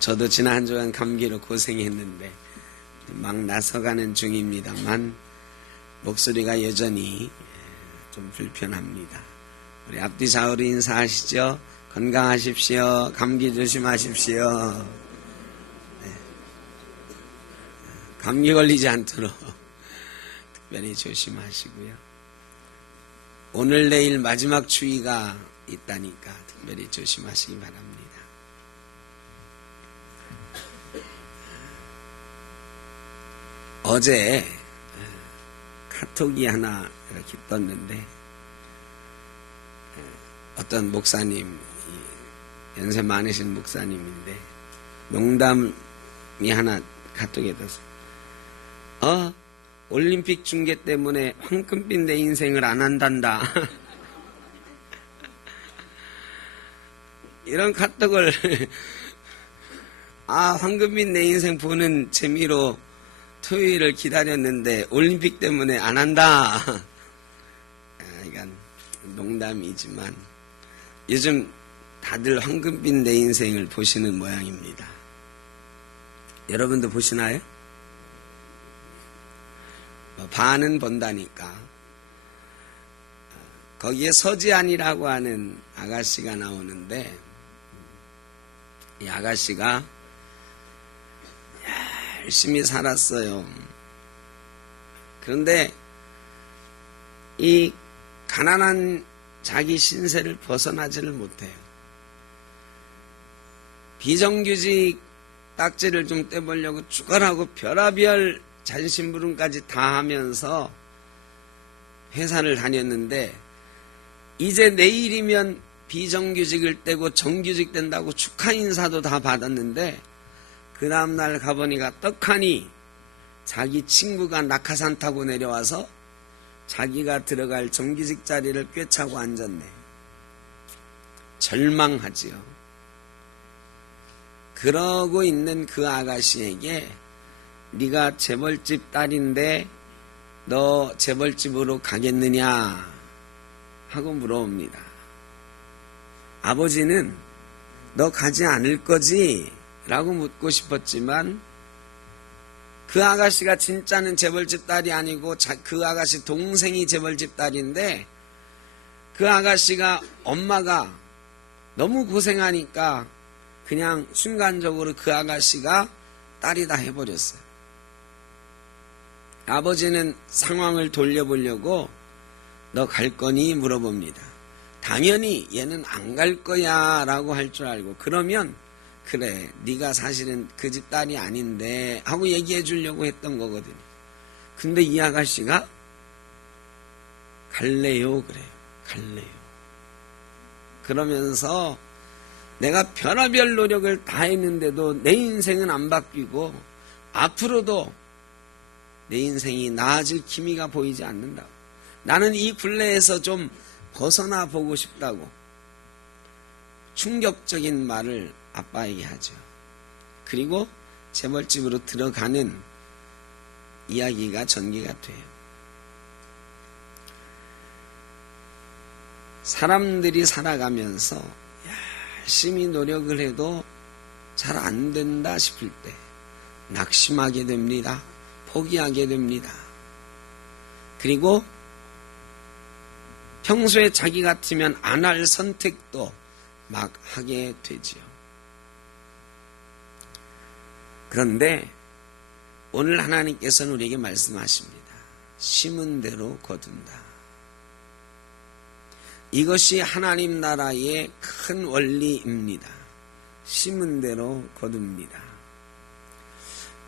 저도 지난 한 주간 감기로 고생했는데 막 나서가는 중입니다만 목소리가 여전히 좀 불편합니다. 우리 앞뒤 좌우로 인사하시죠. 건강하십시오. 감기 조심하십시오. 네. 감기 걸리지 않도록 특별히 조심하시고요. 오늘 내일 마지막 추위가 있다니까 특별히 조심하시기 바랍니다. 어제 카톡이 하나 이렇게 떴는데 어떤 목사님, 연세 많으신 목사님인데 농담이 하나 카톡에 떴어요. 올림픽 중계 때문에 황금빛 내 인생을 안 한단다. 이런 카톡을 황금빛 내 인생 보는 재미로 토요일을 기다렸는데 올림픽 때문에 안 한다. 이건 농담이지만 요즘 다들 황금빛 내 인생을 보시는 모양입니다. 여러분도 보시나요? 반은 본다니까. 거기에 서지안이라고 하는 아가씨가 나오는데 이 아가씨가 열심히 살았어요. 그런데 이 가난한 자기 신세를 벗어나지를 못해요. 비정규직 딱지를 좀 떼보려고 죽어라고 별의별 잔심부름까지 다 하면서 회사를 다녔는데 이제 내일이면 비정규직을 떼고 정규직 된다고 축하 인사도 다 받았는데 그 다음날 가보니까 떡하니 자기 친구가 낙하산 타고 내려와서 자기가 들어갈 정규직 자리를 꿰차고 앉았네. 절망하지요. 그러고 있는 그 아가씨에게 네가 재벌집 딸인데 너 재벌집으로 가겠느냐 하고 물어봅니다. 아버지는 너 가지 않을 거지? 라고 묻고 싶었지만 그 아가씨가 진짜는 재벌집 딸이 아니고 그 아가씨 동생이 재벌집 딸인데 그 아가씨가 엄마가 너무 고생하니까 그냥 순간적으로 그 아가씨가 딸이다 해버렸어요. 아버지는 상황을 돌려보려고 너 갈 거니 물어봅니다. 당연히 얘는 안 갈 거야 라고 할 줄 알고 그러면 그래 네가 사실은 그 집 딸이 아닌데 하고 얘기해 주려고 했던 거거든요. 근데 이 아가씨가 갈래요 그래요. 갈래요. 그러면서 내가 별의별 노력을 다 했는데도 내 인생은 안 바뀌고 앞으로도 내 인생이 나아질 기미가 보이지 않는다. 나는 이 굴레에서 좀 벗어나 보고 싶다고 충격적인 말을 아빠에게 하죠. 그리고 재벌집으로 들어가는 이야기가 전개가 돼요. 사람들이 살아가면서 열심히 노력을 해도 잘 안 된다 싶을 때 낙심하게 됩니다. 포기하게 됩니다. 그리고 평소에 자기 같으면 안 할 선택도 막 하게 되지요. 그런데 오늘 하나님께서는 우리에게 말씀하십니다. 심은 대로 거둔다. 이것이 하나님 나라의 큰 원리입니다. 심은 대로 거둡니다.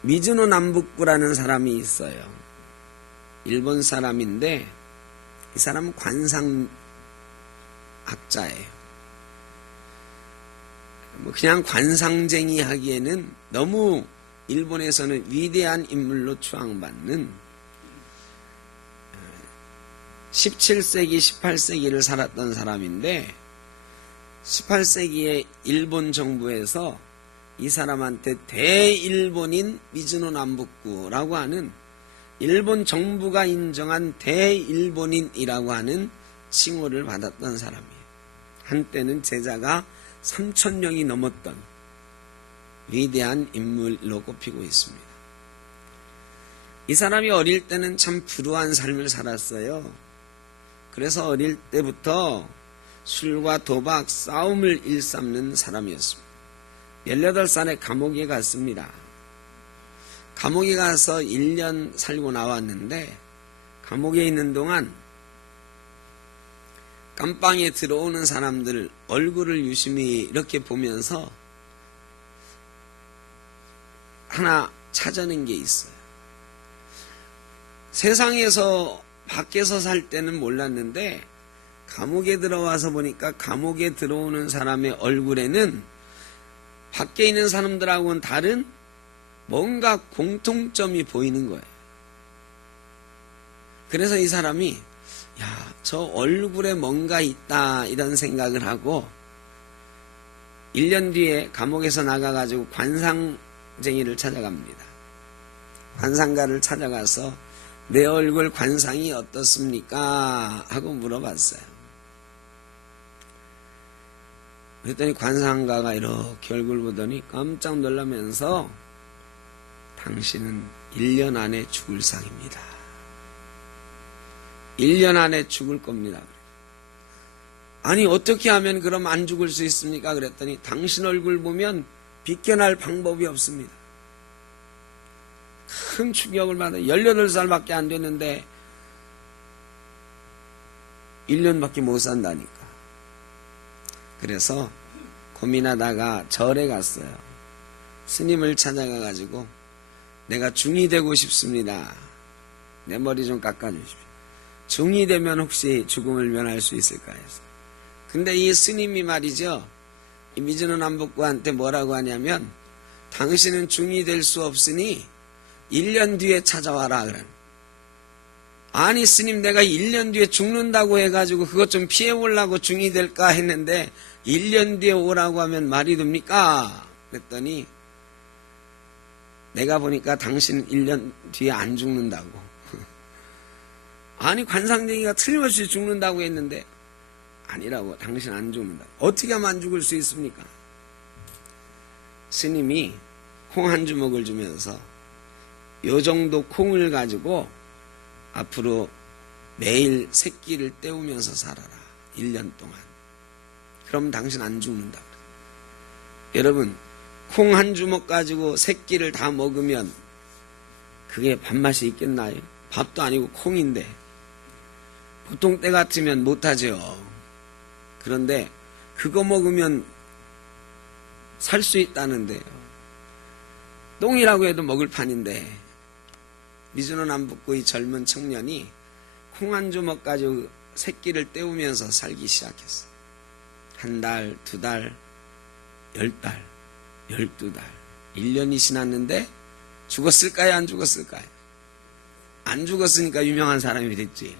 미즈노 남북구라는 사람이 있어요. 일본 사람인데 이 사람은 관상학자예요. 그냥 관상쟁이 하기에는 너무 일본에서는 위대한 인물로 추앙받는 17세기, 18세기를 살았던 사람인데 18세기에 일본 정부에서 이 사람한테 대일본인 미즈노 남북구라고 하는 일본 정부가 인정한 대일본인이라고 하는 칭호를 받았던 사람이에요. 한때는 제자가 3,000명이 넘었던 위대한 인물로 꼽히고 있습니다. 이 사람이 어릴 때는 참 불우한 삶을 살았어요. 그래서 어릴 때부터 술과 도박, 싸움을 일삼는 사람이었습니다. 18살에 감옥에 갔습니다. 감옥에 가서 1년 살고 나왔는데 감옥에 있는 동안 감방에 들어오는 사람들 얼굴을 유심히 이렇게 보면서 하나 찾아낸 게 있어요. 세상에서 밖에서 살 때는 몰랐는데 감옥에 들어와서 보니까 감옥에 들어오는 사람의 얼굴에는 밖에 있는 사람들하고는 다른 뭔가 공통점이 보이는 거예요. 그래서 이 사람이 저 얼굴에 뭔가 있다 이런 생각을 하고 1년 뒤에 감옥에서 나가가지고 관상쟁이를 찾아갑니다. 관상가를 찾아가서 내 얼굴 관상이 어떻습니까? 하고 물어봤어요. 그랬더니 관상가가 이렇게 얼굴 보더니 깜짝 놀라면서 당신은 1년 안에 죽을 상입니다. 1년 안에 죽을 겁니다. 아니 어떻게 하면 그럼 안 죽을 수 있습니까? 그랬더니 당신 얼굴 보면 비껴날 방법이 없습니다. 큰 충격을 받아 18살밖에 안 됐는데 1년밖에 못 산다니까. 그래서 고민하다가 절에 갔어요. 스님을 찾아가가지고 내가 중이 되고 싶습니다. 내 머리 좀 깎아주십시오. 중이 되면 혹시 죽음을 면할 수 있을까 해서. 근데 이 스님이 말이죠. 이 미즈노 남북구한테 뭐라고 하냐면 당신은 중이 될 수 없으니 1년 뒤에 찾아와라 그래. 아니 스님 내가 1년 뒤에 죽는다고 해가지고 그것 좀 피해보려고 중이 될까 했는데 1년 뒤에 오라고 하면 말이 됩니까? 그랬더니 내가 보니까 당신 1년 뒤에 안 죽는다고. 아니 관상쟁이가 틀림없이 죽는다고 했는데 아니라고. 당신 안 죽는다고. 어떻게 하면 안 죽을 수 있습니까? 스님이 콩 한 주먹을 주면서 요 정도 콩을 가지고 앞으로 매일 새끼를 떼우면서 살아라. 1년 동안. 그럼 당신 안 죽는다. 여러분 콩 한 주먹 가지고 새끼를 다 먹으면 그게 밥맛이 있겠나요? 밥도 아니고 콩인데 보통 때 같으면 못하죠. 그런데 그거 먹으면 살 수 있다는데요. 똥이라고 해도 먹을 판인데 미즈노 남북구의 젊은 청년이 콩 한 주먹 가지고 새끼를 떼우면서 살기 시작했어요. 1달, 2달, 10달, 12달, 1년이 지났는데 죽었을까요? 안 죽었을까요? 안 죽었으니까 유명한 사람이 됐지.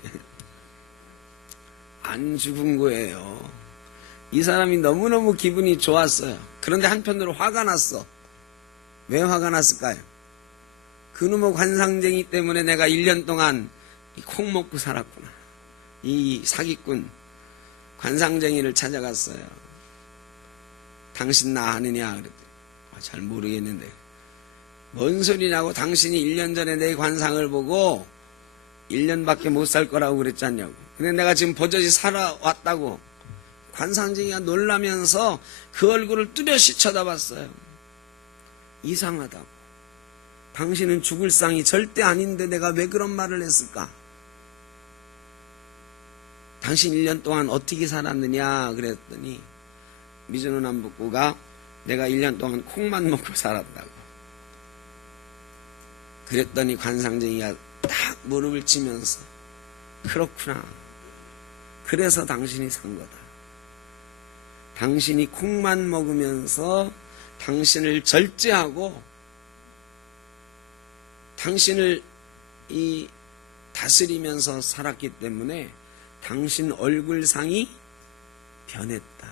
안 죽은 거예요. 이 사람이 너무너무 기분이 좋았어요. 그런데 한편으로 화가 났어. 왜 화가 났을까요? 그놈의 관상쟁이 때문에 내가 1년 동안 콩 먹고 살았구나. 이 사기꾼 관상쟁이를 찾아갔어요. 당신 나 아느냐 그랬더니 잘 모르겠는데 뭔 소리냐고. 당신이 1년 전에 내 관상을 보고 1년밖에 못 살 거라고 그랬지 않냐고. 근데 내가 지금 버젓이 살아왔다고. 관상쟁이가 놀라면서 그 얼굴을 뚜렷이 쳐다봤어요. 이상하다고. 당신은 죽을 상이 절대 아닌데 내가 왜 그런 말을 했을까? 당신 1년 동안 어떻게 살았느냐 그랬더니 미즈노 남북구가 내가 1년 동안 콩만 먹고 살았다고. 그랬더니 관상쟁이가 딱 무릎을 치면서 그렇구나. 그래서 당신이 산 거다. 당신이 콩만 먹으면서 당신을 절제하고 당신을 다스리면서 살았기 때문에 당신 얼굴상이 변했다.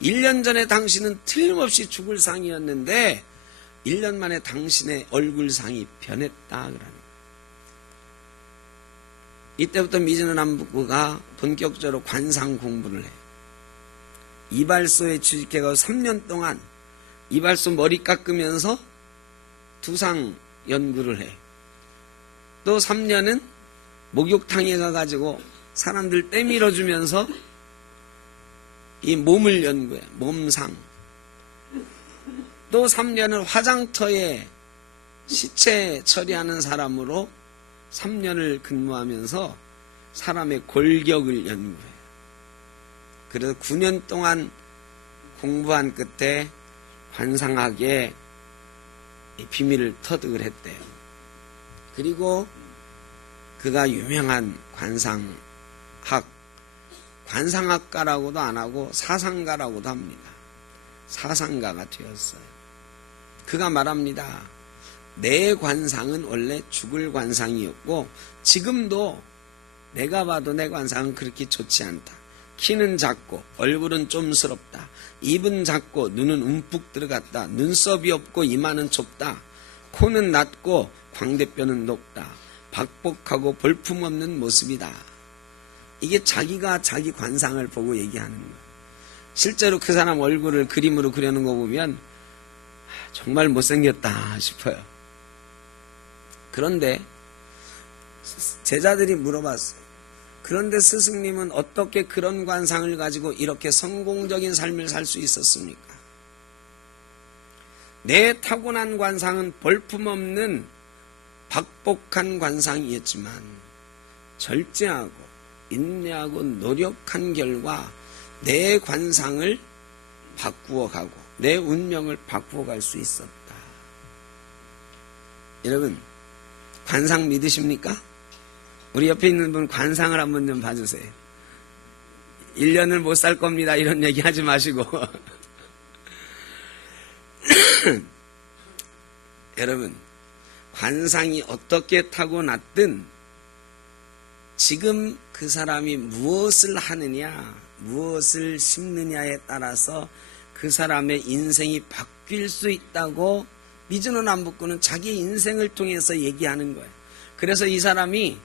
1년 전에 당신은 틀림없이 죽을 상이었는데 1년 만에 당신의 얼굴상이 변했다. 그러는. 이때부터 미즈노 남북구가 본격적으로 관상 공부를 해요. 이발소에 취직해서 3년 동안 이발소 머리 깎으면서 두상 연구를 해. 또 3년은 목욕탕에 가가지고 사람들 떼밀어주면서 이 몸을 연구해. 몸상. 또 3년은 화장터에 시체 처리하는 사람으로 3년을 근무하면서 사람의 골격을 연구해. 그래서 9년 동안 공부한 끝에 관상학의 비밀을 터득을 했대요. 그리고 그가 유명한 관상학가라고도 안 하고 사상가라고도 합니다. 사상가가 되었어요. 그가 말합니다. 내 관상은 원래 죽을 관상이었고 지금도 내가 봐도 내 관상은 그렇게 좋지 않다. 키는 작고 얼굴은 좀스럽다. 입은 작고 눈은 움푹 들어갔다. 눈썹이 없고 이마는 좁다. 코는 낮고 광대뼈는 높다. 박복하고 볼품없는 모습이다. 이게 자기가 자기 관상을 보고 얘기하는 거예요. 실제로 그 사람 얼굴을 그림으로 그려놓은 거 보면 정말 못생겼다 싶어요. 그런데 제자들이 물어봤어요. 그런데 스승님은 어떻게 그런 관상을 가지고 이렇게 성공적인 삶을 살 수 있었습니까? 내 타고난 관상은 볼품없는 박복한 관상이었지만 절제하고 인내하고 노력한 결과 내 관상을 바꾸어가고 내 운명을 바꾸어갈 수 있었다. 여러분, 관상 믿으십니까? 우리 옆에 있는 분 관상을 한번 좀 봐주세요. 1년을 못 살 겁니다. 이런 얘기 하지 마시고. 여러분, 관상이 어떻게 타고났든 지금 그 사람이 무엇을 하느냐, 무엇을 심느냐에 따라서 그 사람의 인생이 바뀔 수 있다고 믿으는 안 믿고는 자기 인생을 통해서 얘기하는 거예요. 그래서 이 사람이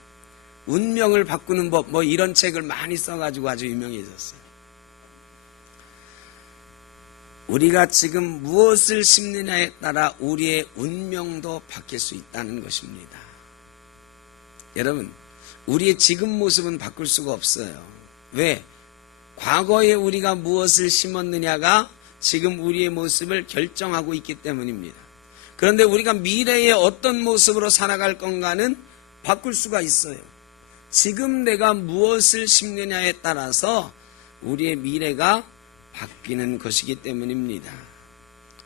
운명을 바꾸는 법, 뭐 이런 책을 많이 써가지고 아주 유명해졌어요. 우리가 지금 무엇을 심느냐에 따라 우리의 운명도 바뀔 수 있다는 것입니다. 여러분, 우리의 지금 모습은 바꿀 수가 없어요. 왜? 과거에 우리가 무엇을 심었느냐가 지금 우리의 모습을 결정하고 있기 때문입니다. 그런데 우리가 미래에 어떤 모습으로 살아갈 건가는 바꿀 수가 있어요. 지금 내가 무엇을 심느냐에 따라서 우리의 미래가 바뀌는 것이기 때문입니다.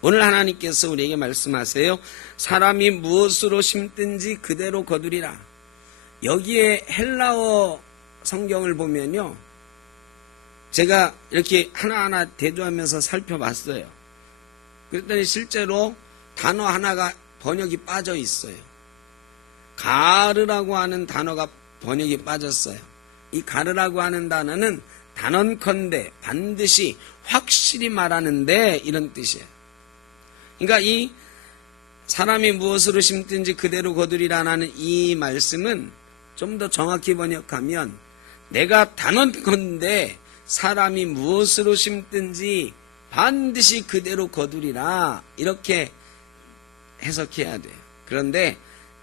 오늘 하나님께서 우리에게 말씀하세요. 사람이 무엇으로 심든지 그대로 거두리라. 여기에 헬라어 성경을 보면요, 제가 이렇게 하나하나 대조하면서 살펴봤어요. 그랬더니 실제로 단어 하나가 번역이 빠져 있어요. 가르라고 하는 단어가 번역이 빠졌어요. 이 가르라고 하는 단어는 단언컨대 반드시 확실히 말하는데 이런 뜻이에요. 그러니까 이 사람이 무엇으로 심든지 그대로 거두리라는 이 말씀은 좀 더 정확히 번역하면 내가 단언컨대 사람이 무엇으로 심든지 반드시 그대로 거두리라, 이렇게 해석해야 돼요. 그런데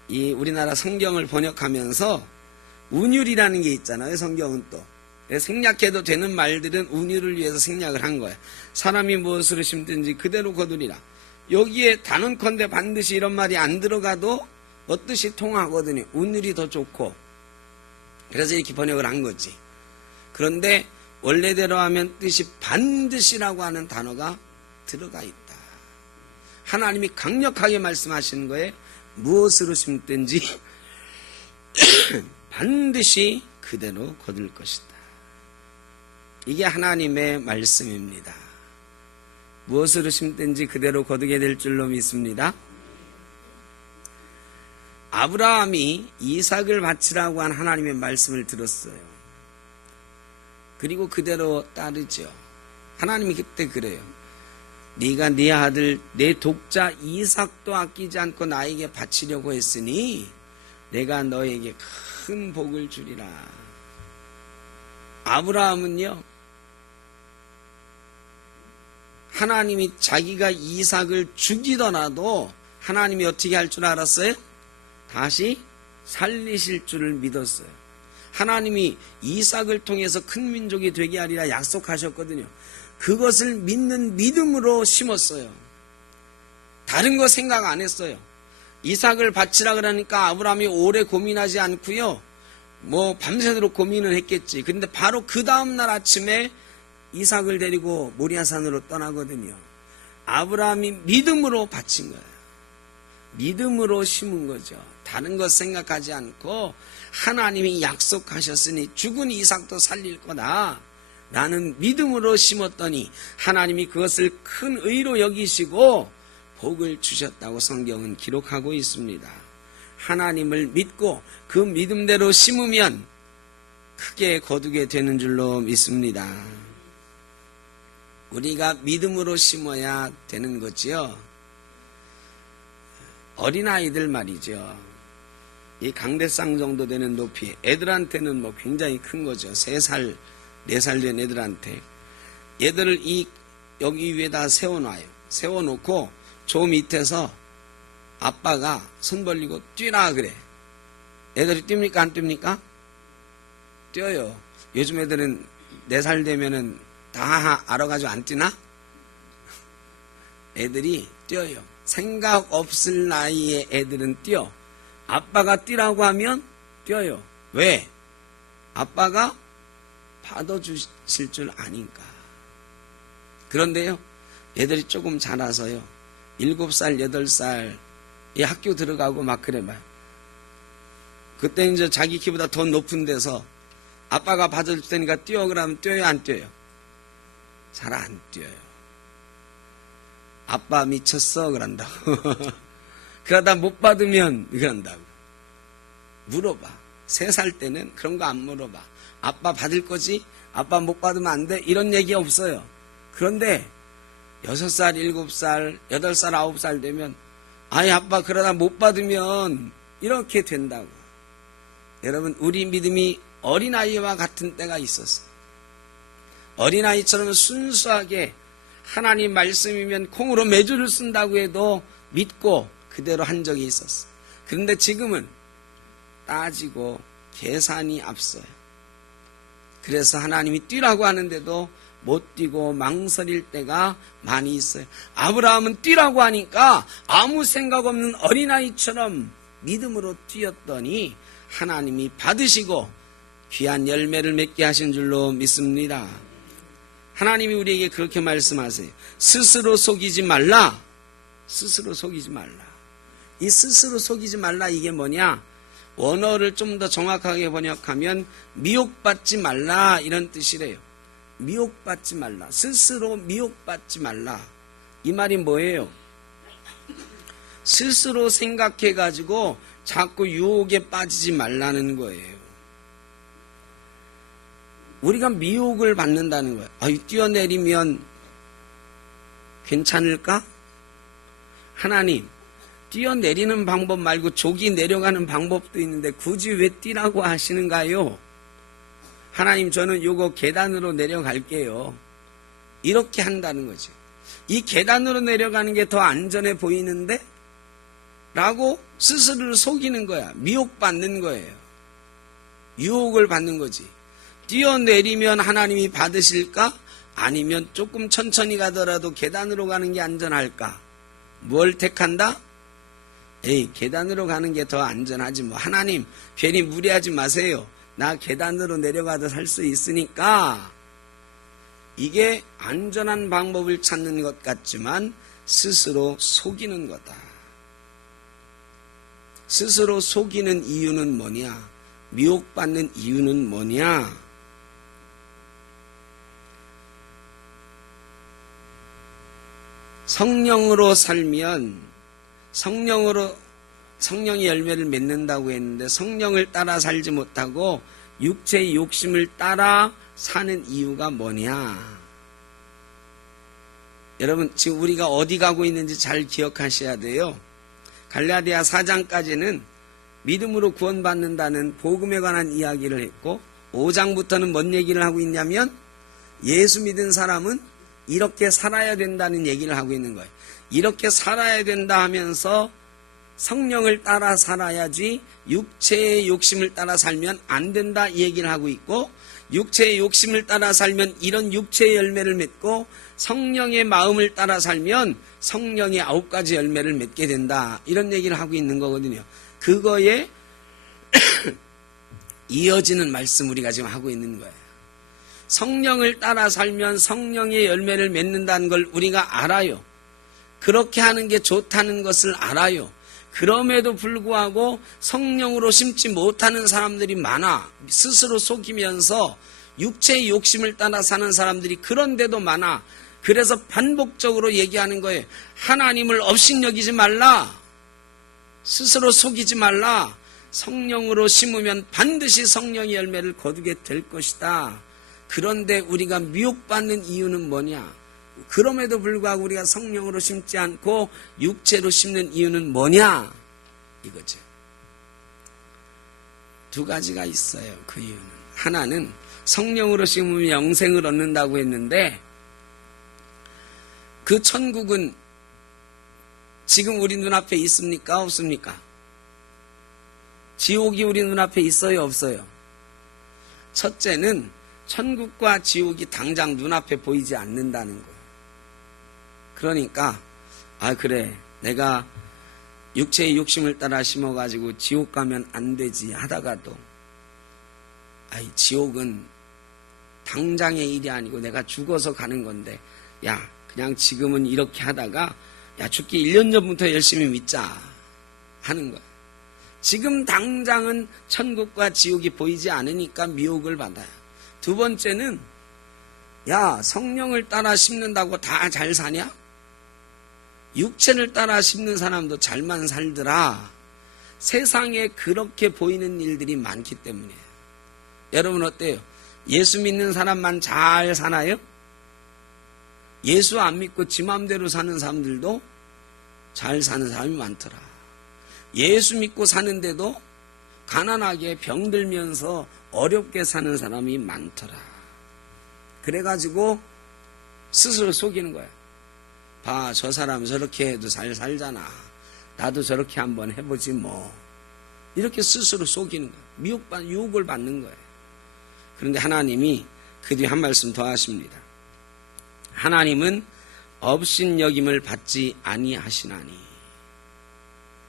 이 우리나라 성경을 번역하면서 운율이라는 게 있잖아요. 성경은 또 생략해도 되는 말들은 운율을 위해서 생략을 한 거예요. 사람이 무엇으로 심든지 그대로 거두리라. 여기에 단언컨대 반드시 이런 말이 안 들어가도 어뜻이 통하거든요. 운율이 더 좋고. 그래서 이렇게 번역을 한 거지. 그런데 원래대로 하면 뜻이 반드시라고 하는 단어가 들어가 있다. 하나님이 강력하게 말씀하시는 거예요. 무엇으로 심든지 반드시 그대로 거둘 것이다. 이게 하나님의 말씀입니다. 무엇으로 심든지 그대로 거두게 될 줄로 믿습니다. 아브라함이 이삭을 바치라고 한 하나님의 말씀을 들었어요. 그리고 그대로 따르죠. 하나님이 그때 그래요. 네가 네 아들 내 독자 이삭도 아끼지 않고 나에게 바치려고 했으니 내가 너에게 큰 복을 주리라. 아브라함은요, 하나님이 자기가 이삭을 죽이더라도 하나님이 어떻게 할 줄 알았어요? 다시 살리실 줄을 믿었어요. 하나님이 이삭을 통해서 큰 민족이 되게 하리라 약속하셨거든요. 그것을 믿는 믿음으로 심었어요. 다른 거 생각 안 했어요. 이삭을 바치라 그러니까 아브라함이 오래 고민하지 않고요. 밤새도록 고민을 했겠지. 근데 바로 그 다음날 아침에 이삭을 데리고 모리아산으로 떠나거든요. 아브라함이 믿음으로 바친 거예요. 믿음으로 심은 거죠. 다른 것 생각하지 않고 하나님이 약속하셨으니 죽은 이삭도 살릴 거다. 나는 믿음으로 심었더니 하나님이 그것을 큰 의로 여기시고 복을 주셨다고 성경은 기록하고 있습니다. 하나님을 믿고 그 믿음대로 심으면 크게 거두게 되는 줄로 믿습니다. 우리가 믿음으로 심어야 되는 거지요. 어린아이들 말이죠. 이 강대상 정도 되는 높이, 애들한테는 굉장히 큰 거죠. 3살, 4살 된 애들한테. 얘들을 여기 위에다 세워놔요. 세워놓고 저 밑에서 아빠가 손 벌리고 뛰라 그래. 애들이 뜁니까 안 뜁니까? 뛰어요. 요즘 애들은 4살 되면은 다 알아가지고 안 뛰나? 애들이 뛰어요. 생각 없을 나이에 애들은 뛰어. 아빠가 뛰라고 하면 뛰어요. 왜? 아빠가 받아주실 줄 아니까. 그런데요, 애들이 조금 자라서요, 7살, 8살, 이 학교 들어가고 막 그래 봐요. 그때 이제 자기 키보다 더 높은 데서 아빠가 받아줄 테니까 뛰어 그러면 뛰어요, 안 뛰어요? 잘 안 뛰어요. 아빠 미쳤어 그런다고. 그러다 못 받으면 그런다고. 물어봐. 3살 때는 그런 거 안 물어봐. 아빠 받을 거지? 아빠 못 받으면 안 돼? 이런 얘기 없어요. 그런데 6살, 7살, 8살, 9살 되면 아이 아빠 그러다 못 받으면 이렇게 된다고. 여러분, 우리 믿음이 어린아이와 같은 때가 있었어요. 어린아이처럼 순수하게 하나님 말씀이면 콩으로 매주를 쓴다고 해도 믿고 그대로 한 적이 있었어요. 그런데 지금은 따지고 계산이 앞서요. 그래서 하나님이 뛰라고 하는데도 못 뛰고 망설일 때가 많이 있어요. 아브라함은 뛰라고 하니까 아무 생각 없는 어린아이처럼 믿음으로 뛰었더니 하나님이 받으시고 귀한 열매를 맺게 하신 줄로 믿습니다. 하나님이 우리에게 그렇게 말씀하세요. 스스로 속이지 말라. 스스로 속이지 말라. 이 스스로 속이지 말라, 이게 뭐냐? 원어를 좀 더 정확하게 번역하면 미혹받지 말라, 이런 뜻이래요. 미혹받지 말라. 스스로 미혹받지 말라. 이 말이 뭐예요? 스스로 생각해가지고 자꾸 유혹에 빠지지 말라는 거예요. 우리가 미혹을 받는다는 거예요. 뛰어내리면 괜찮을까? 하나님, 뛰어내리는 방법 말고 족이 내려가는 방법도 있는데 굳이 왜 뛰라고 하시는가요? 하나님, 저는 요거 계단으로 내려갈게요. 이렇게 한다는 거죠. 이 계단으로 내려가는 게 더 안전해 보이는데? 라고 스스로를 속이는 거야. 미혹받는 거예요. 유혹을 받는 거지. 뛰어내리면 하나님이 받으실까? 아니면 조금 천천히 가더라도 계단으로 가는 게 안전할까? 뭘 택한다? 계단으로 가는 게 더 안전하지 뭐. 하나님, 괜히 무리하지 마세요. 나 계단으로 내려가도 살 수 있으니까. 이게 안전한 방법을 찾는 것 같지만 스스로 속이는 거다. 스스로 속이는 이유는 뭐냐? 미혹받는 이유는 뭐냐? 성령으로 살면 성령의 열매를 맺는다고 했는데 성령을 따라 살지 못하고 육체의 욕심을 따라 사는 이유가 뭐냐? 여러분, 지금 우리가 어디 가고 있는지 잘 기억하셔야 돼요. 갈라디아 4장까지는 믿음으로 구원받는다는 복음에 관한 이야기를 했고 5장부터는 뭔 얘기를 하고 있냐면 예수 믿은 사람은 이렇게 살아야 된다는 얘기를 하고 있는 거예요. 이렇게 살아야 된다 하면서 성령을 따라 살아야지 육체의 욕심을 따라 살면 안 된다 이 얘기를 하고 있고, 육체의 욕심을 따라 살면 이런 육체의 열매를 맺고 성령의 마음을 따라 살면 성령의 9가지 열매를 맺게 된다 이런 얘기를 하고 있는 거거든요. 그거에 이어지는 말씀 우리가 지금 하고 있는 거예요. 성령을 따라 살면 성령의 열매를 맺는다는 걸 우리가 알아요. 그렇게 하는 게 좋다는 것을 알아요. 그럼에도 불구하고 성령으로 심지 못하는 사람들이 많아. 스스로 속이면서 육체의 욕심을 따라 사는 사람들이 그런데도 많아. 그래서 반복적으로 얘기하는 거예요. 하나님을 업신여기지 말라. 스스로 속이지 말라. 성령으로 심으면 반드시 성령의 열매를 거두게 될 것이다. 그런데 우리가 미혹받는 이유는 뭐냐? 그럼에도 불구하고 우리가 성령으로 심지 않고 육체로 심는 이유는 뭐냐? 이거죠. 두 가지가 있어요. 그 이유는. 하나는 성령으로 심으면 영생을 얻는다고 했는데, 그 천국은 지금 우리 눈앞에 있습니까? 없습니까? 지옥이 우리 눈앞에 있어요? 없어요? 첫째는 천국과 지옥이 당장 눈앞에 보이지 않는다는 거예요. 그러니까 그래, 내가 육체의 욕심을 따라 심어가지고 지옥 가면 안 되지 하다가도 지옥은 당장의 일이 아니고 내가 죽어서 가는 건데, 야 그냥 지금은 이렇게 하다가 죽기 1년 전부터 열심히 믿자 하는 거야. 지금 당장은 천국과 지옥이 보이지 않으니까 미혹을 받아요. 두 번째는 성령을 따라 심는다고 다 잘 사냐? 육체를 따라 심는 사람도 잘만 살더라. 세상에 그렇게 보이는 일들이 많기 때문이에요. 여러분 어때요? 예수 믿는 사람만 잘 사나요? 예수 안 믿고 지 맘대로 사는 사람들도 잘 사는 사람이 많더라. 예수 믿고 사는데도 가난하게 병들면서 어렵게 사는 사람이 많더라. 그래가지고 스스로 속이는 거야. 봐, 저 사람 저렇게 해도 잘 살잖아. 나도 저렇게 한번 해보지 뭐. 이렇게 스스로 속이는 거야. 유혹을 받는 거예요. 그런데 하나님이 그 뒤에 한 말씀 더 하십니다. 하나님은 업신여김을 받지 아니하시나니.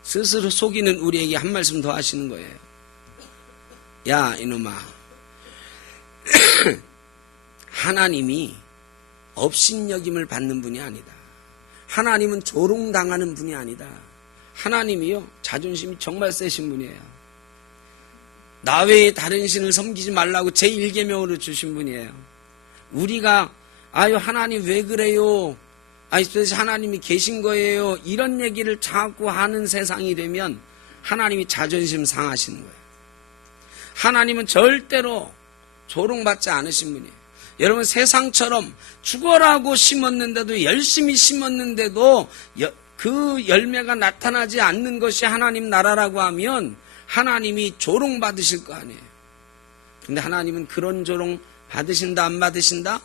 스스로 속이는 우리에게 한 말씀 더 하시는 거예요. 야 이놈아, 하나님이 업신여김을 받는 분이 아니다. 하나님은 조롱당하는 분이 아니다. 하나님이요, 자존심이 정말 세신 분이에요. 나 외에 다른 신을 섬기지 말라고 제1계명으로 주신 분이에요. 우리가 하나님 왜 그래요? 도대체 하나님이 계신 거예요? 이런 얘기를 자꾸 하는 세상이 되면 하나님이 자존심 상하시는 거예요. 하나님은 절대로 조롱받지 않으신 분이에요. 여러분, 세상처럼 죽어라고 심었는데도, 열심히 심었는데도 그 열매가 나타나지 않는 것이 하나님 나라라고 하면 하나님이 조롱받으실 거 아니에요. 그런데 하나님은 그런 조롱 받으신다 안 받으신다?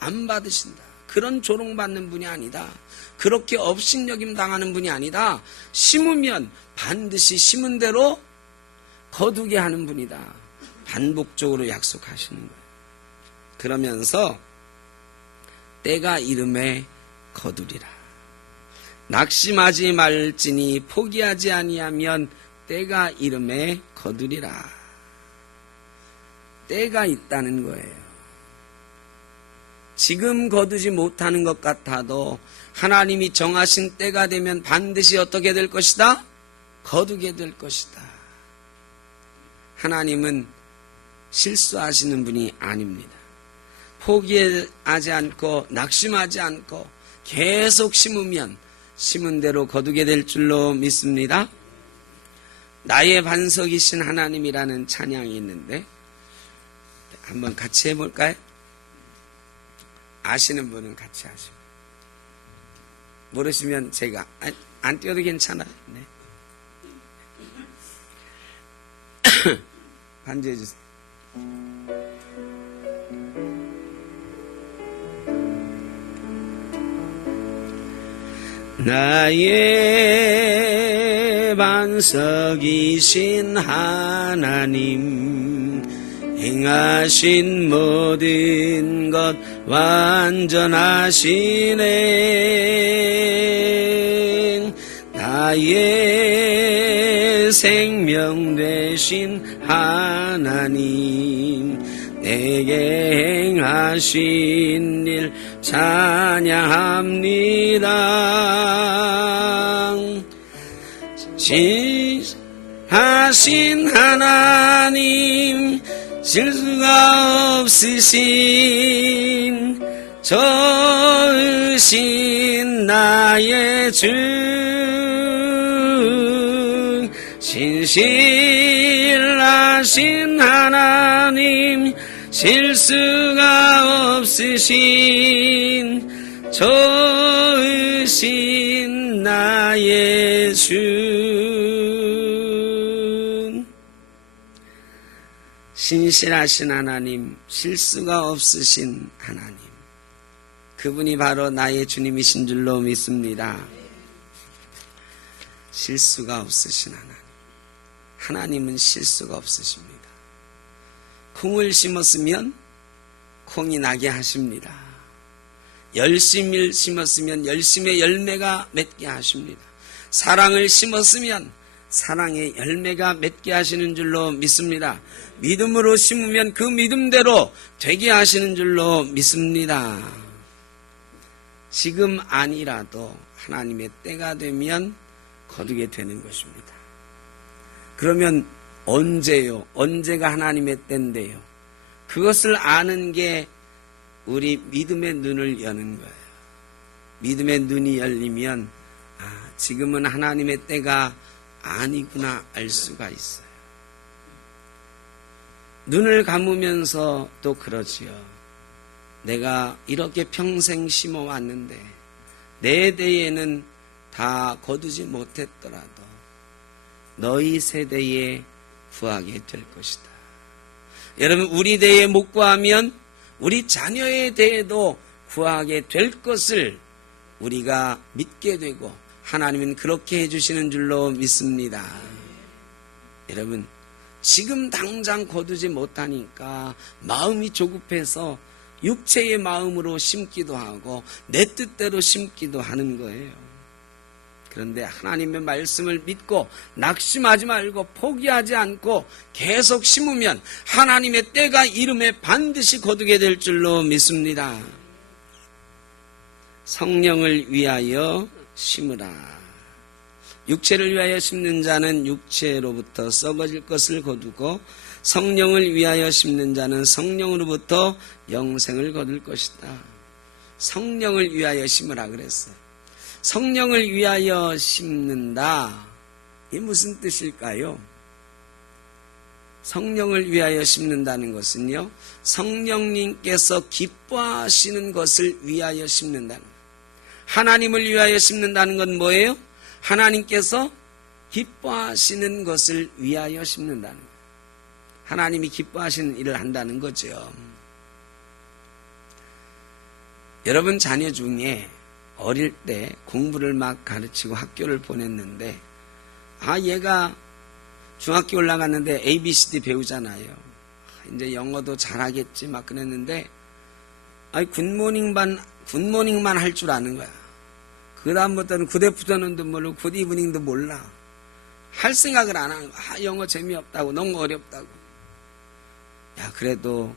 안 받으신다. 그런 조롱받는 분이 아니다. 그렇게 업신여김 당하는 분이 아니다. 심으면 반드시 심은 대로 거두게 하는 분이다. 반복적으로 약속하시는 거예요. 그러면서 때가 이름에 거두리라. 낙심하지 말지니 포기하지 아니하면 때가 이름에 거두리라. 때가 있다는 거예요. 지금 거두지 못하는 것 같아도 하나님이 정하신 때가 되면 반드시 어떻게 될 것이다? 거두게 될 것이다. 하나님은 실수하시는 분이 아닙니다. 포기하지 않고 낙심하지 않고 계속 심으면 심은 대로 거두게 될 줄로 믿습니다. 나의 반석이신 하나님이라는 찬양이 있는데 한번 같이 해볼까요? 아시는 분은 같이 하시고, 모르시면 제가 안 띄워도 괜찮아요. 네. 반주해 주세요. 나의 반석이신 하나님, 행하신 모든 것 완전하시네. 나의 생명 되신 하나님, 내게 행하신 일 찬양합니다. 진하신 하나님, 실수가 없으신 좋으신 나의 주, 신실하신 하나님, 실수가 없으신 좋으신 나의 주. 신실하신 하나님, 실수가 없으신 하나님, 그분이 바로 나의 주님이신 줄로 믿습니다. 실수가 없으신 하나님, 하나님은 실수가 없으십니다. 콩을 심었으면 콩이 나게 하십니다. 열심을 심었으면 열심의 열매가 맺게 하십니다. 사랑을 심었으면 사랑의 열매가 맺게 하시는 줄로 믿습니다. 믿음으로 심으면 그 믿음대로 되게 하시는 줄로 믿습니다. 지금 아니라도 하나님의 때가 되면 거두게 되는 것입니다. 그러면 언제요? 언제가 하나님의 때인데요? 그것을 아는 게 우리 믿음의 눈을 여는 거예요. 믿음의 눈이 열리면 지금은 하나님의 때가 아니구나 알 수가 있어요. 눈을 감으면서 또 그러지요. 내가 이렇게 평생 심어왔는데 내 대에는 다 거두지 못했더라도 너희 세대에 구하게 될 것이다. 여러분, 우리 대에 못 구하면 우리 자녀의 대에도 구하게 될 것을 우리가 믿게 되고 하나님은 그렇게 해주시는 줄로 믿습니다. 여러분, 지금 당장 거두지 못하니까 마음이 조급해서 육체의 마음으로 심기도 하고 내 뜻대로 심기도 하는 거예요. 그런데 하나님의 말씀을 믿고 낙심하지 말고 포기하지 않고 계속 심으면 하나님의 때가 이름에 반드시 거두게 될 줄로 믿습니다. 성령을 위하여 심으라. 육체를 위하여 심는 자는 육체로부터 썩어질 것을 거두고 성령을 위하여 심는 자는 성령으로부터 영생을 거둘 것이다. 성령을 위하여 심으라 그랬어요. 성령을 위하여 심는다. 이게 무슨 뜻일까요? 성령을 위하여 심는다는 것은요, 성령님께서 기뻐하시는 것을 위하여 심는다는 거예요. 하나님을 위하여 심는다는 건 뭐예요? 하나님께서 기뻐하시는 것을 위하여 심는다는 거예요. 하나님이 기뻐하시는 일을 한다는 거죠. 여러분 자녀 중에 어릴 때 공부를 막 가르치고 학교를 보냈는데 얘가 중학교 올라갔는데 ABCD 배우잖아요. 이제 영어도 잘하겠지 막 그랬는데 굿모닝만 할 줄 아는 거야. 그 다음부터는 굿애프터눈도 모르고 굿이브닝도 몰라. 할 생각을 안 하는 거야. 영어 재미없다고, 너무 어렵다고. 야, 그래도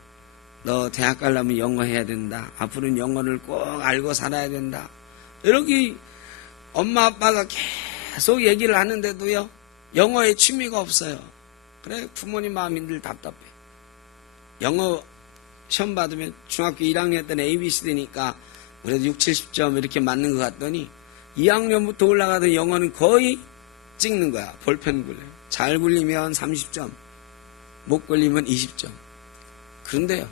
너 대학 가려면 영어 해야 된다. 앞으로는 영어를 꼭 알고 살아야 된다. 이렇게 엄마 아빠가 계속 얘기를 하는데도요, 영어에 취미가 없어요. 그래, 부모님 마음이 늘 답답해. 영어 시험 받으면 중학교 1학년 때는 ABCD니까 그래도 6, 70점 이렇게 맞는 것 같더니 2학년부터 올라가던 영어는 거의 찍는 거야. 볼펜 굴려. 잘 굴리면 30점, 못 굴리면 20점. 그런데요,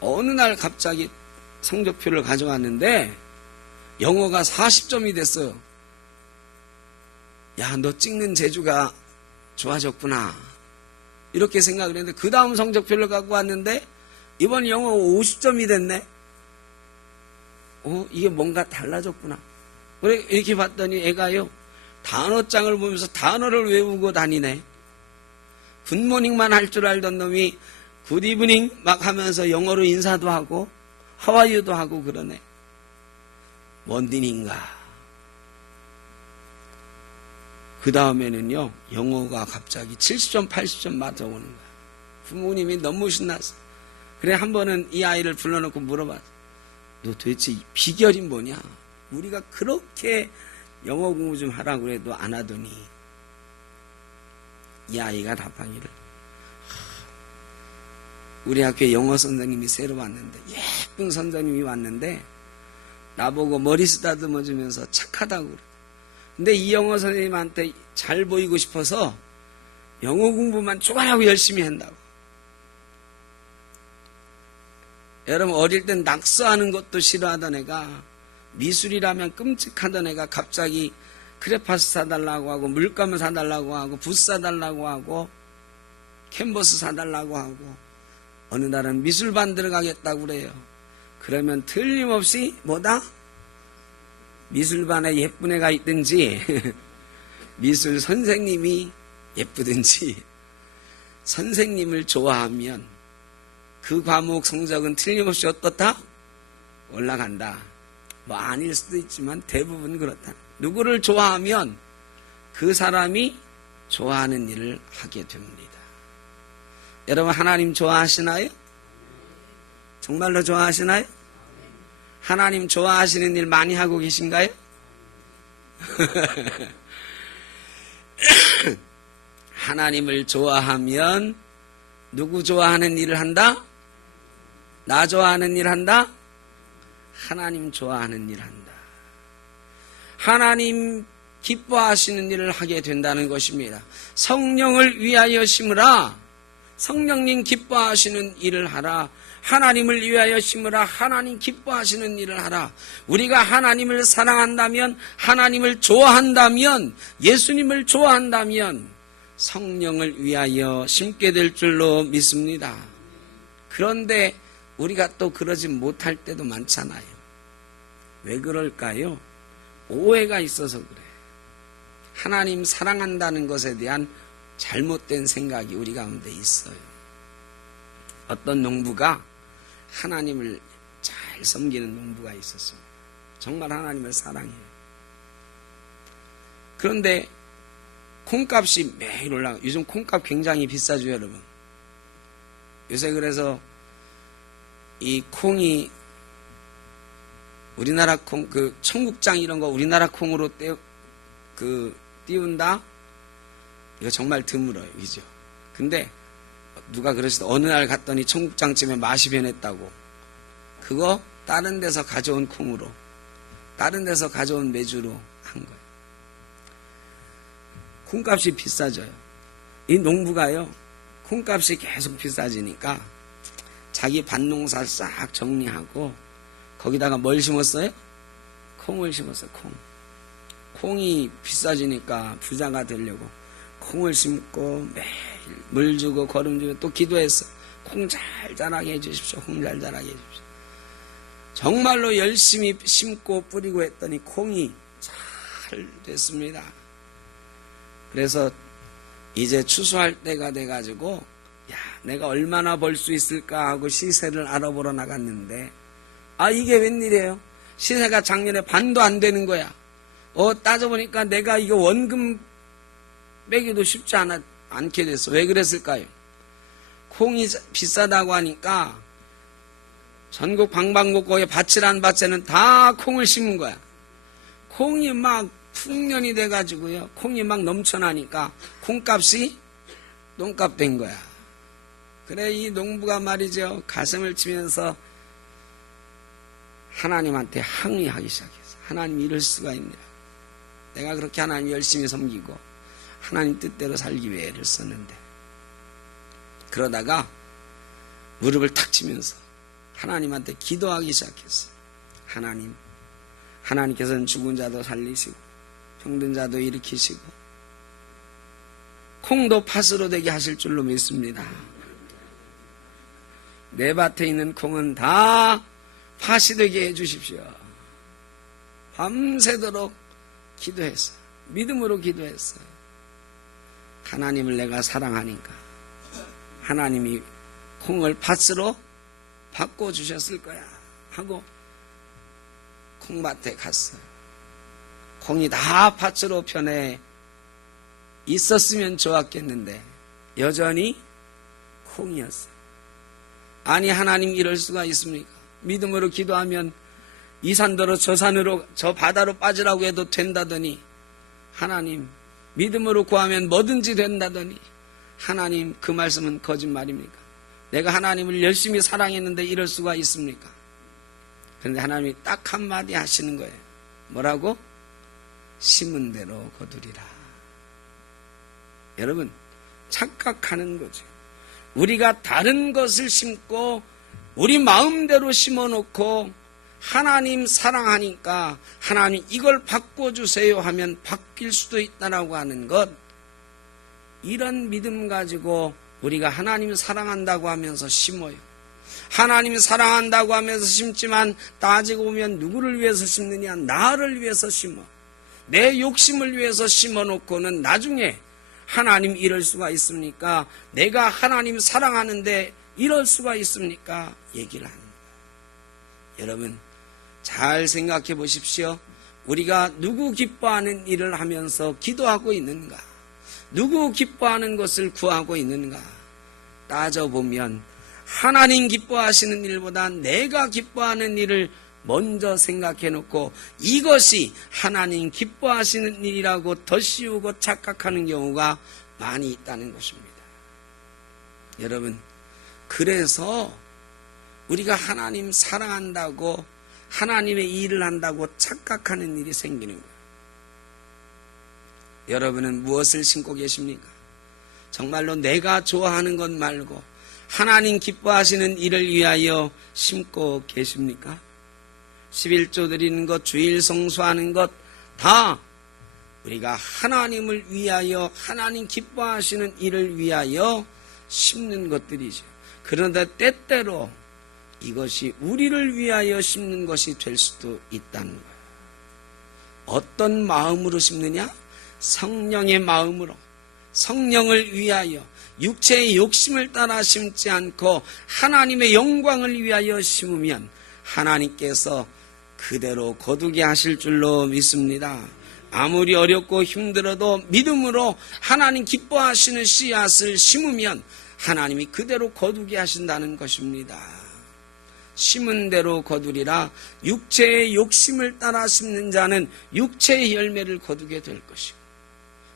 어느 날 갑자기 성적표를 가져왔는데 영어가 40점이 됐어요. 야, 너 찍는 재주가 좋아졌구나. 이렇게 생각을 했는데 그 다음 성적표를 갖고 왔는데 이번 영어 50점이 됐네. 이게 뭔가 달라졌구나. 그래 이렇게 봤더니 애가요 단어장을 보면서 단어를 외우고 다니네. 굿모닝만 할 줄 알던 놈이 굿이브닝 막 하면서 영어로 인사도 하고 하와이유도 하고 그러네. 뭔 일인가. 그 다음에는요 영어가 갑자기 70점 80점 맞아오는 거야. 부모님이 너무 신났어. 그래 한 번은 이 아이를 불러놓고 물어봤어. 너 도대체 비결이 뭐냐. 우리가 그렇게 영어 공부 좀 하라고 해도 안 하더니 이 아이가 답하기를 우리 학교에 영어 선생님이 새로 왔는데 예쁜 선생님이 왔는데 나보고 머리 쓰다듬어 주면서 착하다고 그래. 근데 이 영어 선생님한테 잘 보이고 싶어서 영어 공부만 쪼가라고 열심히 한다고. 여러분 어릴 땐 낙서하는 것도 싫어하던 애가 미술이라면 끔찍하던 애가 갑자기 크레파스 사달라고 하고 물감을 사달라고 하고 붓 사달라고 하고 캔버스 사달라고 하고 어느 날은 미술반 들어가겠다고 그래요. 그러면 틀림없이 뭐다? 미술반에 예쁜 애가 있든지 미술 선생님이 예쁘든지 선생님을 좋아하면 그 과목 성적은 틀림없이 어떻다? 올라간다. 뭐 아닐 수도 있지만 대부분 그렇다. 누구를 좋아하면 그 사람이 좋아하는 일을 하게 됩니다. 여러분 하나님 좋아하시나요? 정말로 좋아하시나요? 하나님 좋아하시는 일 많이 하고 계신가요? 하나님을 좋아하면 누구 좋아하는 일을 한다? 나 좋아하는 일 한다? 하나님 좋아하는 일 한다. 하나님 기뻐하시는 일을 하게 된다는 것입니다. 성령을 위하여 심으라. 성령님 기뻐하시는 일을 하라. 하나님을 위하여 심으라. 하나님 기뻐하시는 일을 하라. 우리가 하나님을 사랑한다면, 하나님을 좋아한다면, 예수님을 좋아한다면 성령을 위하여 심게 될 줄로 믿습니다. 그런데 우리가 또 그러지 못할 때도 많잖아요. 왜 그럴까요? 오해가 있어서 그래. 하나님 사랑한다는 것에 대한 잘못된 생각이 우리 가운데 있어요. 어떤 농부가 하나님을 잘 섬기는 농부가 있었습니다. 정말 하나님을 사랑해요. 그런데 콩값이 매일 올라가. 요즘 콩값 굉장히 비싸죠, 여러분. 요새 그래서 이 콩이 우리나라 콩, 그 청국장 이런 거 우리나라 콩으로 띄운다? 이거 정말 드물어요, 그죠? 근데 누가 그러시다. 어느 날 갔더니 청국장집에 맛이 변했다고. 그거 다른 데서 가져온 콩으로, 다른 데서 가져온 메주로 한 거예요. 콩값이 비싸져요. 이 농부가요, 콩값이 계속 비싸지니까 자기 밭농사 싹 정리하고 거기다가 뭘 심었어요? 콩을 심었어요. 콩이 비싸지니까 부자가 되려고 콩을 심고 매일 물 주고 거름 주고 또 기도했어. 콩 잘 자라게 해주십시오. 콩 잘 자라게 해주십시오. 정말로 열심히 심고 뿌리고 했더니 콩이 잘 됐습니다. 그래서 이제 추수할 때가 돼가지고 내가 얼마나 벌 수 있을까 하고 시세를 알아보러 나갔는데 이게 웬일이에요? 시세가 작년에 반도 안 되는 거야. 따져보니까 내가 이거 원금 빼기도 쉽지 않게 됐어. 왜 그랬을까요? 콩이 비싸다고 하니까 전국 방방곡곡에 밭이란 밭에는 다 콩을 심은 거야. 콩이 막 풍년이 돼가지고요. 콩이 막 넘쳐나니까 콩값이 똥값 된 거야. 그래 이 농부가 말이죠. 가슴을 치면서 하나님한테 항의하기 시작했어. 하나님 이럴 수가 있냐. 내가 그렇게 하나님 열심히 섬기고 하나님 뜻대로 살기 위해 애를 썼는데. 그러다가 무릎을 탁 치면서 하나님한테 기도하기 시작했어. 하나님께서는 죽은 자도 살리시고 병든 자도 일으키시고 콩도 팥으로 되게 하실 줄로 믿습니다. 내 밭에 있는 콩은 다 팥이 되게 해주십시오. 밤새도록 기도했어요. 믿음으로 기도했어요. 하나님을 내가 사랑하니까 하나님이 콩을 팥으로 바꿔주셨을 거야 하고 콩밭에 갔어요. 콩이 다 팥으로 변해 있었으면 좋았겠는데 여전히 콩이었어요. 아니 하나님 이럴 수가 있습니까? 믿음으로 기도하면 이 산더러 저 산으로 저 바다로 빠지라고 해도 된다더니 하나님 믿음으로 구하면 뭐든지 된다더니 하나님 그 말씀은 거짓말입니까? 내가 하나님을 열심히 사랑했는데 이럴 수가 있습니까? 그런데 하나님이 딱 한마디 하시는 거예요. 뭐라고? 심은 대로 거두리라. 여러분 착각하는 거죠. 우리가 다른 것을 심고 우리 마음대로 심어놓고 하나님 사랑하니까 하나님 이걸 바꿔주세요 하면 바뀔 수도 있다라고 하는 것, 이런 믿음 가지고 우리가 하나님 사랑한다고 하면서 심어요. 하나님 사랑한다고 하면서 심지만 따지고 보면 누구를 위해서 심느냐? 나를 위해서 심어. 내 욕심을 위해서 심어놓고는 나중에 하나님 이럴 수가 있습니까? 내가 하나님 사랑하는데 이럴 수가 있습니까? 얘기를 하는 거예요. 여러분 잘 생각해 보십시오. 우리가 누구 기뻐하는 일을 하면서 기도하고 있는가? 누구 기뻐하는 것을 구하고 있는가? 따져보면 하나님 기뻐하시는 일보다 내가 기뻐하는 일을 먼저 생각해 놓고 이것이 하나님 기뻐하시는 일이라고 더 씌우고 착각하는 경우가 많이 있다는 것입니다. 여러분 그래서 우리가 하나님 사랑한다고 하나님의 일을 한다고 착각하는 일이 생기는 거예요. 여러분은 무엇을 심고 계십니까? 정말로 내가 좋아하는 것 말고 하나님 기뻐하시는 일을 위하여 심고 계십니까? 11조 드리는 것, 주일 성수하는 것 다 우리가 하나님을 위하여 하나님 기뻐하시는 일을 위하여 심는 것들이죠. 그런데 때때로 이것이 우리를 위하여 심는 것이 될 수도 있다는 거예요. 어떤 마음으로 심느냐? 성령의 마음으로, 성령을 위하여 육체의 욕심을 따라 심지 않고 하나님의 영광을 위하여 심으면 하나님께서 그대로 거두게 하실 줄로 믿습니다. 아무리 어렵고 힘들어도 믿음으로 하나님 기뻐하시는 씨앗을 심으면 하나님이 그대로 거두게 하신다는 것입니다. 심은 대로 거두리라. 육체의 욕심을 따라 심는 자는 육체의 열매를 거두게 될 것이고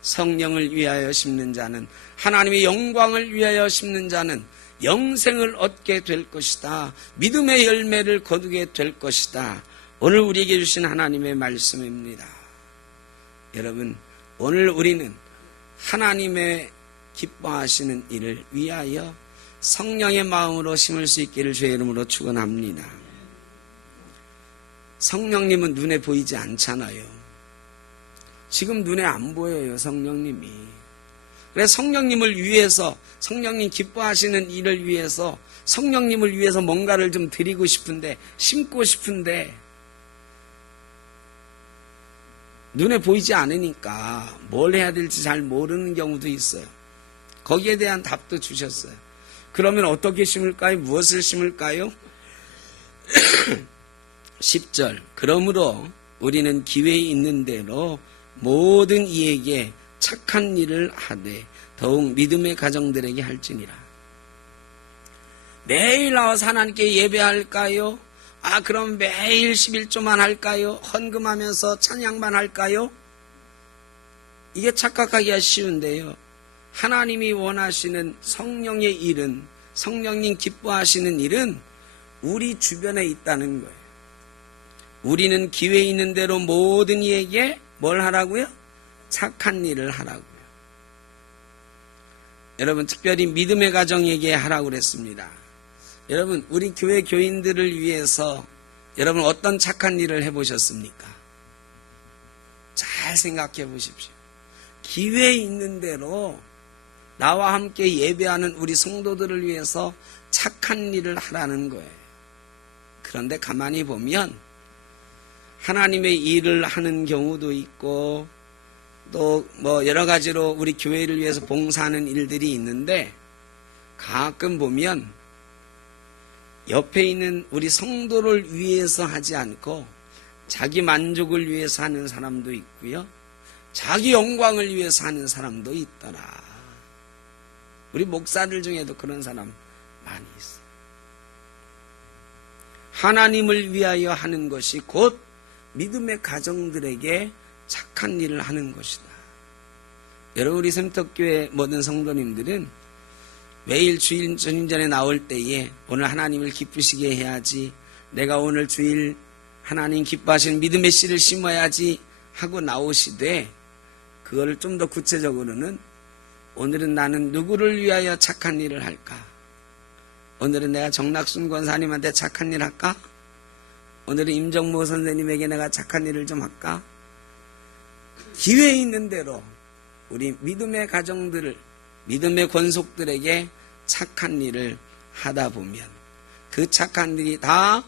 성령을 위하여 심는 자는 하나님의 영광을 위하여 심는 자는 영생을 얻게 될 것이다. 믿음의 열매를 거두게 될 것이다. 오늘 우리에게 주신 하나님의 말씀입니다. 여러분 오늘 우리는 하나님의 기뻐하시는 일을 위하여 성령의 마음으로 심을 수 있기를 주의 이름으로 축원합니다. 성령님은 눈에 보이지 않잖아요. 지금 눈에 안 보여요. 성령님이. 그래서 성령님을 위해서 성령님 기뻐하시는 일을 위해서 성령님을 위해서 뭔가를 좀 드리고 싶은데 심고 싶은데 눈에 보이지 않으니까 뭘 해야 될지 잘 모르는 경우도 있어요. 거기에 대한 답도 주셨어요. 그러면 어떻게 심을까요? 무엇을 심을까요? 10절 그러므로 우리는 기회에 있는 대로 모든 이에게 착한 일을 하되 더욱 믿음의 가정들에게 할지니라. 매일 나와서 하나님께 예배할까요? 그럼 매일 11조만 할까요? 헌금하면서 찬양만 할까요? 이게 착각하기가 쉬운데요. 하나님이 원하시는 성령의 일은, 성령님 기뻐하시는 일은 우리 주변에 있다는 거예요. 우리는 기회 있는 대로 모든 이에게 뭘 하라고요? 착한 일을 하라고요. 여러분 특별히 믿음의 가정에게 하라고 그랬습니다. 여러분 우리 교회 교인들을 위해서 여러분 어떤 착한 일을 해보셨습니까? 잘 생각해 보십시오. 기회 있는 대로 나와 함께 예배하는 우리 성도들을 위해서 착한 일을 하라는 거예요. 그런데 가만히 보면 하나님의 일을 하는 경우도 있고 또 뭐 여러 가지로 우리 교회를 위해서 봉사하는 일들이 있는데 가끔 보면 옆에 있는 우리 성도를 위해서 하지 않고 자기 만족을 위해서 하는 사람도 있고요. 자기 영광을 위해서 하는 사람도 있더라. 우리 목사들 중에도 그런 사람 많이 있어요. 하나님을 위하여 하는 것이 곧 믿음의 가정들에게 착한 일을 하는 것이다. 여러분, 우리 샘떡교회 모든 성도님들은 매일 주일 주님전에 나올 때에 오늘 하나님을 기쁘시게 해야지, 내가 오늘 주일 하나님 기뻐하시는 믿음의 씨를 심어야지 하고 나오시되, 그거를 좀 더 구체적으로는 오늘은 나는 누구를 위하여 착한 일을 할까? 오늘은 내가 정낙순 권사님한테 착한 일 할까? 오늘은 임정모 선생님에게 내가 착한 일을 좀 할까? 기회 있는 대로 우리 믿음의 가정들을, 믿음의 권속들에게 착한 일을 하다 보면 그 착한 일이 다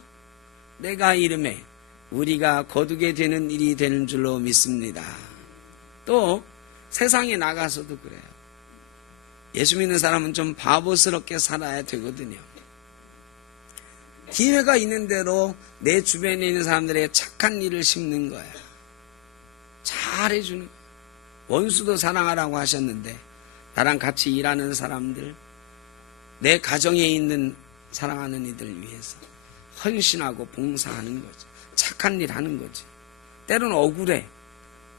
내가 이름에 우리가 거두게 되는 일이 되는 줄로 믿습니다. 또 세상에 나가서도 그래요. 예수 믿는 사람은 좀 바보스럽게 살아야 되거든요. 기회가 있는 대로 내 주변에 있는 사람들에게 착한 일을 심는 거예요. 잘해주는 거예요. 원수도 사랑하라고 하셨는데 나랑 같이 일하는 사람들, 내 가정에 있는 사랑하는 이들 위해서 헌신하고 봉사하는 거지. 착한 일 하는 거지. 때로는 억울해.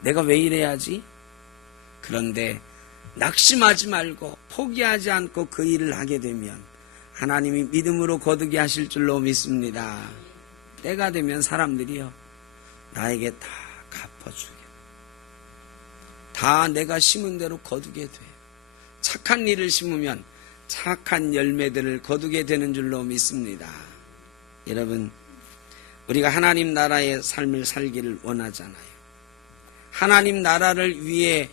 내가 왜 이래야지? 그런데 낙심하지 말고 포기하지 않고 그 일을 하게 되면 하나님이 믿음으로 거두게 하실 줄로 믿습니다. 때가 되면 사람들이요, 나에게 다 갚아주게, 다 내가 심은 대로 거두게 돼. 착한 일을 심으면 착한 열매들을 거두게 되는 줄로 믿습니다. 여러분, 우리가 하나님 나라의 삶을 살기를 원하잖아요. 하나님 나라를 위해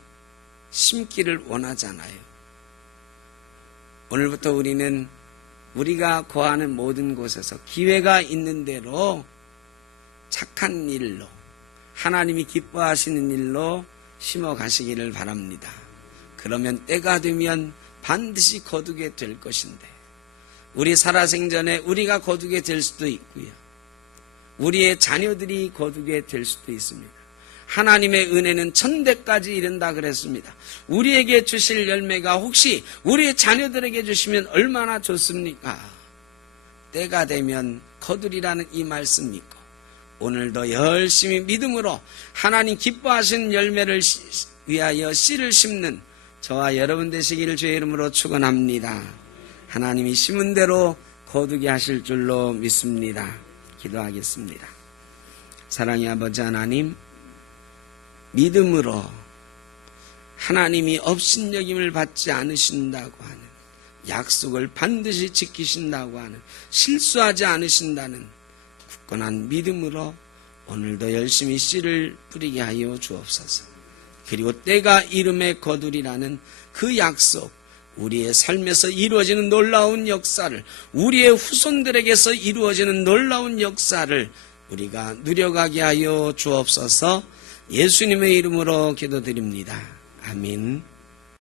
심기를 원하잖아요. 오늘부터 우리는 우리가 거하는 모든 곳에서 기회가 있는 대로 착한 일로, 하나님이 기뻐하시는 일로 심어 가시기를 바랍니다. 그러면 때가 되면 반드시 거두게 될 것인데, 우리 살아생전에 우리가 거두게 될 수도 있고요, 우리의 자녀들이 거두게 될 수도 있습니다. 하나님의 은혜는 천대까지 이른다 그랬습니다. 우리에게 주실 열매가 혹시 우리의 자녀들에게 주시면 얼마나 좋습니까? 때가 되면 거두리라는 이 말씀 믿고 오늘도 열심히 믿음으로 하나님 기뻐하시는 열매를 위하여 씨를 심는 저와 여러분 되시기를 주의 이름으로 축원합니다. 하나님이 심은 대로 거두게 하실 줄로 믿습니다. 기도하겠습니다. 사랑의 아버지 하나님, 믿음으로 하나님이 업신여김을 받지 않으신다고 하는 약속을 반드시 지키신다고 하는, 실수하지 않으신다는 굳건한 믿음으로 오늘도 열심히 씨를 뿌리게 하여 주옵소서. 그리고 때가 이름에 거두리라는 그 약속, 우리의 삶에서 이루어지는 놀라운 역사를, 우리의 후손들에게서 이루어지는 놀라운 역사를 우리가 누려가게 하여 주옵소서. 예수님의 이름으로 기도드립니다. 아멘.